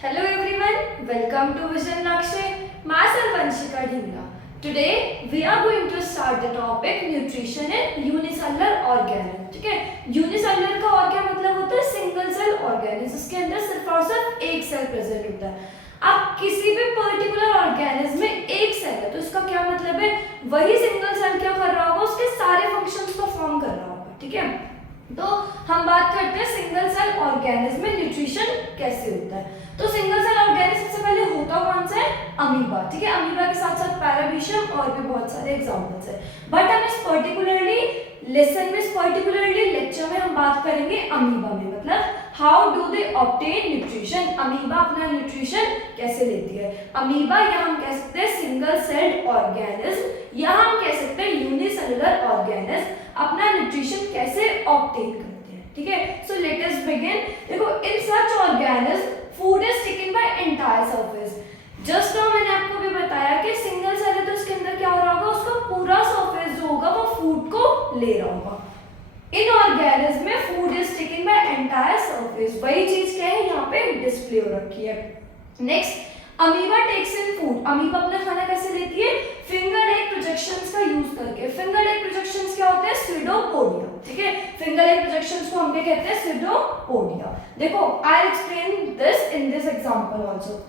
Hello everyone, welcome to Vision Lakshay. Myself Vanshika Dhingra. Today we are going to start the topic nutrition in unicellular organism. ठीक है, unicellular का और क्या मतलब होता है? सिंगल सेल ऑर्गेनिज्म, जिसके अंदर सिर्फ और सिर्फ एक सेल प्रेजेंट होता है. अब किसी भी पर्टिकुलर ऑर्गेनिज्म में एक सेल है तो इसका क्या मतलब है? वही सिंगल सेल क्या कर रहा होगा? उसके सारे फंक्शंस परफॉर्म कर रहा होगा. ठीक है, तो हम बात करते हैं सिंगल सेल ऑर्गेनिज्म में न्यूट्रिशन कैसे होता है. तो सिंगल सेल ऑर्गेनिज्म सबसे पहले होता कौन सा है? अमीबा. ठीक है, अमीबा के साथ साथ पैरामीशियम और भी बहुत सारे एग्जांपल्स है. बट हम इस पर्टिकुलरली लेसन में, इस पर्टिकुलरली लेक्चर में हम बात करेंगे अमीबा में, मतलब how do they obtain nutrition. Amoeba अपना न्यूट्रिशन कैसे लेती है. अमीबा या हम कह सकते हैं सिंगल सेल्ड ऑर्गेनिज्म या हम कह सकते हैं यूनिसेलुलर ऑर्गेनिज्म अपना न्यूट्रिशन कैसे ऑब्टेन करते हैं. ठीक है, सो लेट अस बिगिन. देखो, in such organism food is taken by entire surface. Just now मैंने आपको भी बताया कि सिंगल सेल है तो इसके अंदर क्या हो रहा होगा? उसका पूरा सरफेस जो होगा वो फूड को ले रहा होगा. इन ऑर्गेनिज्म में food is taken by entire surface. वही चीज क्या है यहाँ पे डिस्प्ले हो रखी है. Next, amoeba takes in food. Amoeba अपना खाना कैसे लेती है? फिंगर लेग प्रोजेक्शंस का यूज करके. फिंगर लेग प्रोजेक्शंस क्या होते हैं? स्यूडोपोडिया. ठीक है, फिंगर लेग प्रोजेक्शंस को हम क्या कहते हैं? स्यूडोपोडिया. देखो, I will explain this in this example also.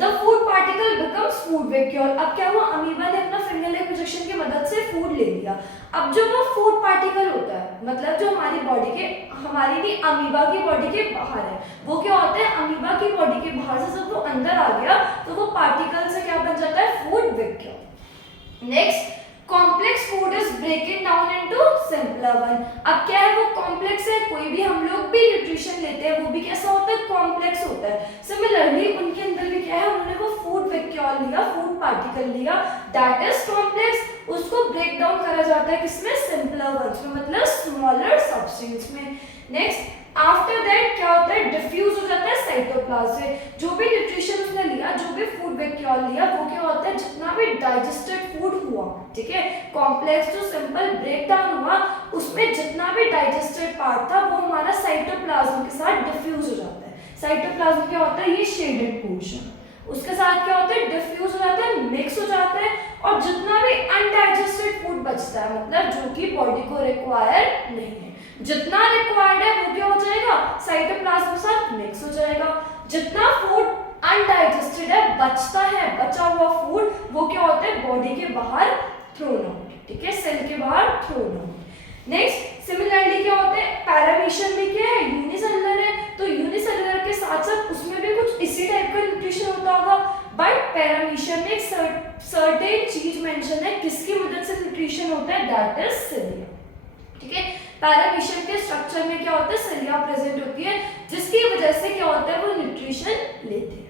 The food particle becomes food vacuole. अब क्या हुआ? अमीबा ने अपना फिंगर लेग प्रोजेक्शन की मदद से फूड ले लिया. अब जो वो फूड पार्टिकल होता है, मतलब जो हमारी बॉडी के, हमारी भी अमीबा की बॉडी के बाहर है, वो क्या होता है? अमीबा की बॉडी के बाहर से जब वो अंदर आ गया तो वो पार्टिकल से क्या बन जाता है? Food vacuole. Next, complex food is ब्रेकन down into simpler one. अब क्या है? वो कॉम्प्लेक्स है. कोई भी हम लोग भी न्यूट्रिशन लेते हैं वो भी कैसा होता है? कॉम्प्लेक्स होता है. सिमिलरली उनके अंदर भी क्या है? उन्होंने वो फूड वैक्यूल लिया, फूड पार्टिकल लिया, दैट इज कॉम्प्लेक्स. उसको ब्रेक डाउन करा जाता है किसमें? सिंपलर वंस में, मतलब स्मॉलर सब्सटेंस में. नेक्स्ट, आफ्टर दैट क्या होता है? डिफ्यूज हो जाता है साइटोप्लाज्म से. जो भी न्यूट्रिशन उसने लिया, जो भी फूड वैक्यूल लिया, वो क्या होता है? जितना भी डाइजेस्टेड फूड हुआ, ठीक है, complex to simple break down हुआ, उसमें जितना भी डाइजेस्टेड पार्ट था वो हमारा साइटोप्लाज्म के साथ डिफ्यूज हो जाता है. साइटोप्लाज्म क्या होता है? ये शेडेड पोर्शन. उसके साथ क्या होता है? डिफ्यूज हो जाता है, मिक्स हो जाता है, और जितना भी अनडाइजेस्टेड फूड बचता है, मतलब जो कि बॉडी को रिक्वायर नहीं है, जितना रिक्वायर्ड है वो क्या हो जाएगा? साइटोप्लाज्म के साथ मिक्स हो जाएगा. जितना फूड अनडाइजेस्टेड है, बचता है, बचा हुआ फूड, वो क्या होता है? बॉडी के बाहर थ्रोन आउट. ठीक है, सेल के बाहर थ्रोन आउट. नेक्स्ट, सिमिलरली क्या होता है? पैरामीशियम भी क्या है? यूनिसेलुलर है. तो यूनिसेलुलर के साथ साथ उसमें भी कुछ इसी टाइप का न्यूट्रिशन होता होगा, बट पैरामीशियम में एक सर्टेन चीज मेंशन है किसकी मदद से न्यूट्रिशन होता है, दैट इज सिलिया. ठीक है, पैरामीशियम के स्ट्रक्चर में क्या होता है? सिलिया प्रेजेंट होती है, जिसकी वजह से क्या होता है? वो न्यूट्रिशन लेते हैं.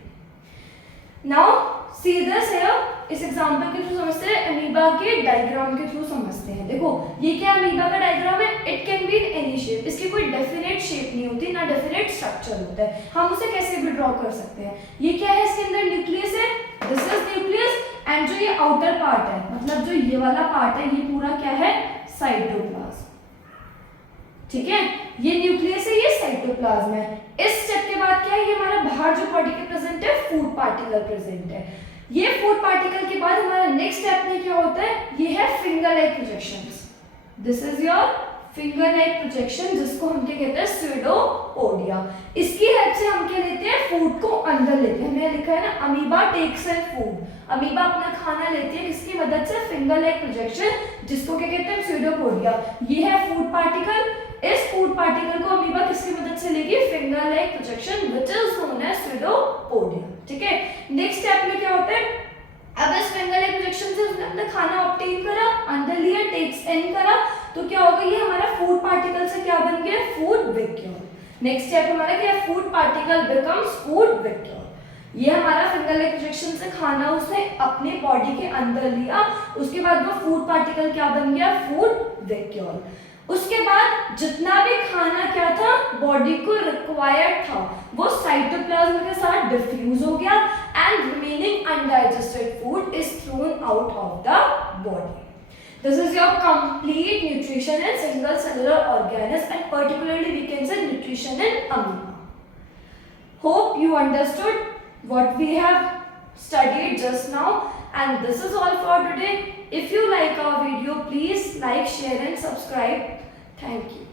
Now see this here. इस एग्जांपल के थ्रू समझते हैं, अमीबा के डायग्राम के थ्रू समझते हैं. देखो, ये क्या अमीबा का डायग्राम है? It can be in any shape. इसकी कोई डेफिनेट शेप नहीं होती, ना डेफिनेट स्ट्रक्चर होता है. हम उसे कैसे भी ड्रॉ कर सकते हैं. ये क्या है? इसके अंदर न्यूक्लियस है, दिस इज न्यूक्लियस, एंड जो ये आउटर पार्ट है, मतलब जो ये वाला पार्ट है, ये पूरा क्या है? साइटोप्लाज्म. ठीक है, ये न्यूक्लियस है, ये साइटोप्लाज्म है. इस स्टेप के बाद क्या है? ये हमारा बाहर जो बॉडी के प्रेजेंट है, फूड पार्टिकल प्रेजेंट है. ये फूड पार्टिकल के बाद हमारा नेक्स्ट स्टेप में क्या होता है? ये है finger leg projections. This is your finger leg projection, जिसको हम क्या कहते हैं? स्यूडोपोडिया. इसकी हेल्प से हम क्या लेते हैं? फूड को अंदर लेते हैं. हमने लिखा है ना, amoeba takes in food. Amoeba अपना खाना लेती है किसकी मदद से? फिंगर लेग प्रोजेक्शन, जिसको क्या कहते हैं? स्यूडोपोडिया. ये है फूड पार्टिकल. इस फूड पार्टिकल को अमीबा किसकी मदद से लेगी? Finger leg projection, which is known as pseudopodia. ठीक है, नेक्स्ट स्टेप में क्या होता है? अब इस फिंगर लेग प्रोजेक्शन से उसने अपना खाना ऑब्टेन करा, अंदर लिया, टेक्स इन करा, तो क्या होगा? ये हमारा फूड पार्टिकल से क्या बन गया? Food vacuole. नेक्स्ट स्टेप हमारा क्या है? Food particle becomes food vacuole. ये हमारा फिंगर लेग प्रोजेक्शन से खाना उसने अपने बॉडी के अंदर लिया, उसके बाद वो फूड पार्टिकल क्या बन गया? Food vacuole. उसके बाद जितना भी खाना क्या था? बॉडी को रिक्वायर्ड था, वो साइटोप्लाज्म के साथ डिफ्यूज हो गया, and remaining undigested food is thrown out of the body. This is your complete nutrition in single cellular organism, and particularly we can say nutrition in amoeba. Hope you understood what we have studied just now, and this is all for today. If you like our video, please like, share and subscribe. Thank you.